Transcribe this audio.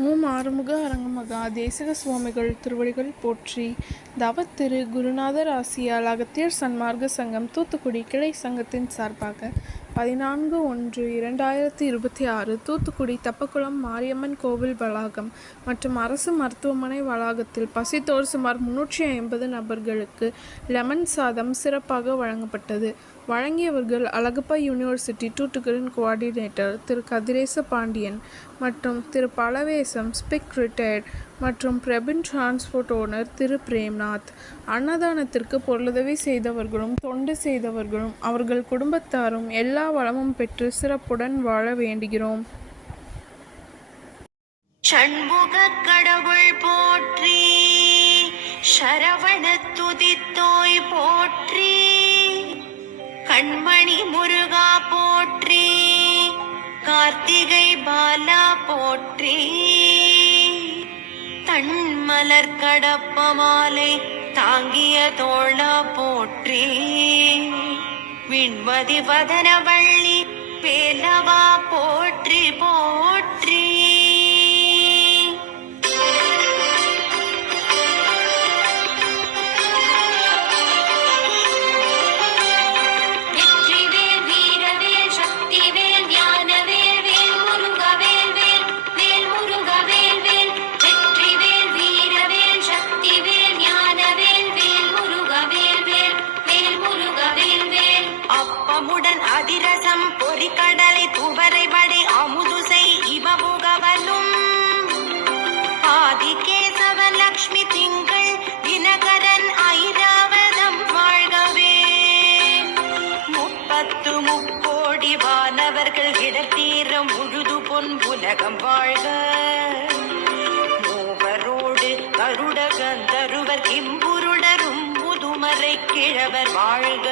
ஓம் ஆறுமுக அரங்கமகா தேசிக சுவாமிகள் திருவடிகள் போற்றி. தவத்திரு குருநாதர் ஆசியால் அகத்தியர் சன்மார்க்க சங்கம் தூத்துக்குடி கிளை சங்கத்தின் சார்பாக 14/1/2026 தூத்துக்குடி தப்பக்குளம் மாரியம்மன் கோவில் வளாகம் மற்றும் அரசு மருத்துவமனை வளாகத்தில் பசித்தோர் சுமார் 350 நபர்களுக்கு லெமன் சாதம் சிறப்பாக வழங்கப்பட்டது. வழங்கியவர்கள் அழகப்பா யூனிவர்சிட்டி தூத்துக்குடியின் கோஆர்டினேட்டர் திரு கதிரேச பாண்டியன் மற்றும் திரு பலவேசம் ஸ்பிக் ரிட்டையர்ட் மற்றும் பிரபின் டிரான்ஸ்போர்ட் ஓனர் திரு பிரேம்நாத். அன்னதானத்திற்கு பொருளுதவி செய்தவர்களும் தொண்டு செய்தவர்களும் அவர்கள் குடும்பத்தாரும் எல்லா வளமும் பெற்று சிறப்புடன் வாழ வேண்டுகிறோம். சண்முக கடவுள் போற்றி, சரவண துதித்தோய் போற்றி, கண்மணி முருகா போற்றி, கார்த்திகை பாலா போற்றி, தன்மலர் கடப்ப மாலை தாங்கிய தோழா போற்றி, விண்மதி வதனவள்ளி வேலவா போற்றி போற்றி. அதிரசம் பொறிக்கடலை துவரை வடை அமுதுசை இவமுகவனும் ஆதிகேசவன் லக்ஷ்மி திங்கள் தினகரன் ஐராவதம் வாழ்கவே. 30 முக்கோடி வானவர்கள் இடத்தீரம் முழுது பொன் உலகம் வாழ்க. மூவரோடு கருட கந்தருவர் கிம்புருடரும் முதுமறை கிழவர் வாழ்க.